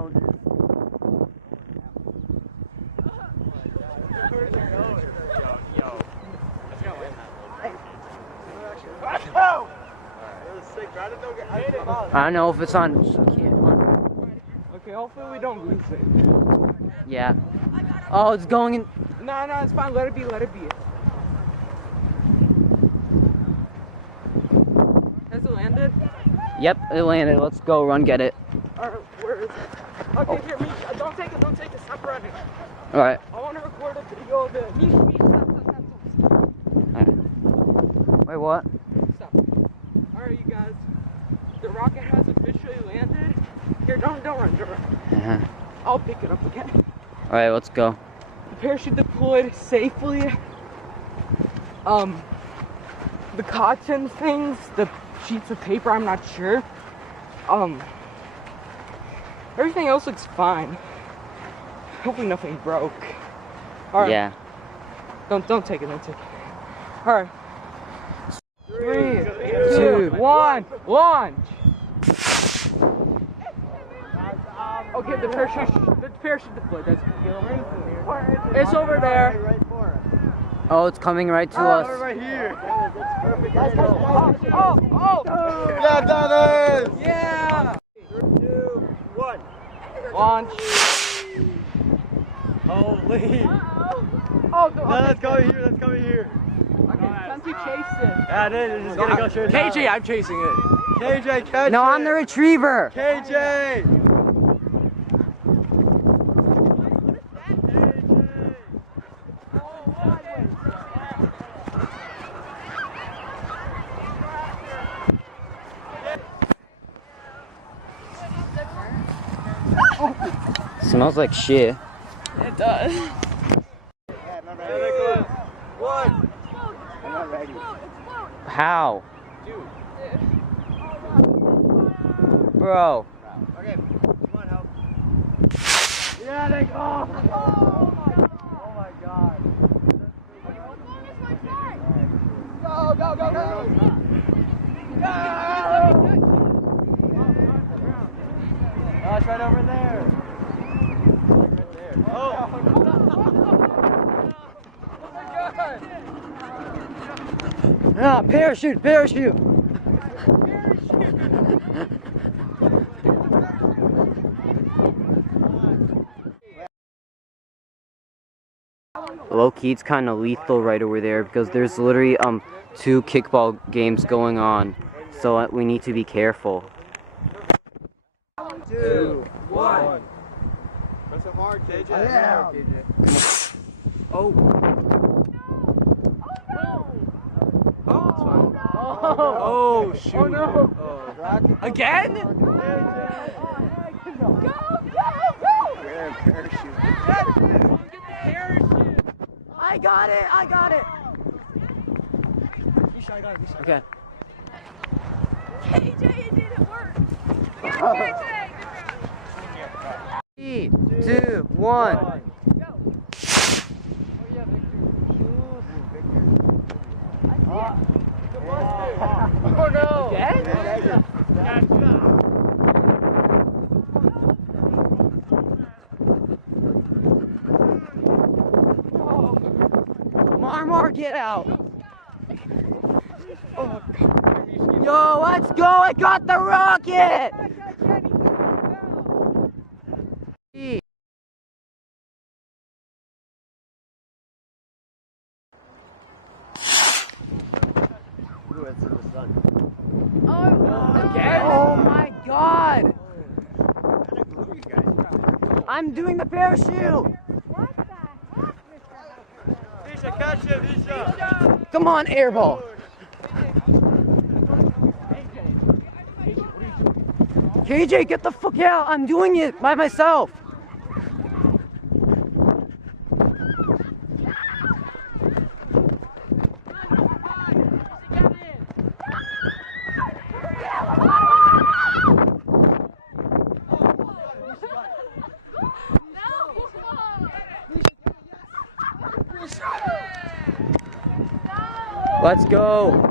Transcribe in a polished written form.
wild. I don't know if it's on. Okay, hopefully we don't lose it. Yeah. Oh, it's going in. No, it's fine. Let it be. Let it be. Has it landed? Yep, it landed. Let's go. Run, get it. Alright, where is it? Okay, here, me. Don't take it. Don't take it. Stop running. All right. I want to record a video of it. Me. Stop. All right. Wait, what? Stop. Alright, you guys. The rocket has officially landed. Here, don't run. I'll pick it up again. All right, let's go. The parachute deployed safely. The cotton things, the sheets of paper, I'm not sure. Everything else looks fine. Hopefully nothing broke. All right. Yeah. Don't take it. All right. 3, 2, 1, launch. Okay, the parachute deployed. It's over there. Oh, it's coming right to us. Right here. Oh! Yeah, Dennis! Yeah! 3, 2, 1. Launch. Holy! Oh, No, that's coming here. Okay, time to chase it. Yeah, it is. It's just gonna go straight down. KJ, I'm chasing it. KJ, catch No, it! I'm the retriever. KJ! Smells like shit. It does. One. I'm not ready. How? Dude. Bro. Okay, come on, help. Yeah, they go! Oh my god. Go! Oh, it's right over there. Right there. Oh my god! Ah, parachute. Low-key, it's kind of lethal right over there because there's literally 2 kickball games going on, so we need to be careful. 2, 1. Press it hard, KJ. Yeah. Oh. Oh, shoot. Oh, no. Again? Go! Parachute. I got it. Okay. KJ, it didn't work. We got KJ. 3, 2, 1. Oh no! Again? Marmar, get out! Yo, let's go! I got the rocket! Again? Oh my god! I'm doing the parachute! Visha, catch it, Visha! Come on, airball! KJ, get the fuck out! I'm doing it by myself! Let's go!